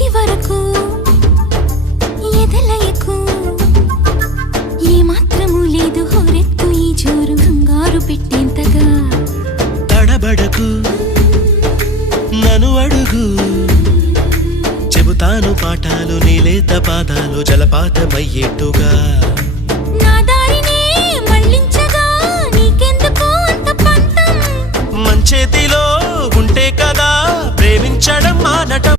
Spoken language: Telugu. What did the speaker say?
ఇది వరకు ఎదలయకు ఏ మాత్రము లేదు హోరెత్తు ఈ జోరు కంగారు పెట్టేంతగా తడబడకు నన్ను అడుగు చెబుతాను పాఠాలు నీలేత పాదాలు జలపాతమయ్యేట్టుగా నా దారినే మళ్ళించగా నీకెందుకు అంత పంతం మంచేతిలో ఉంటే కదా ప్రేమించడం మానటం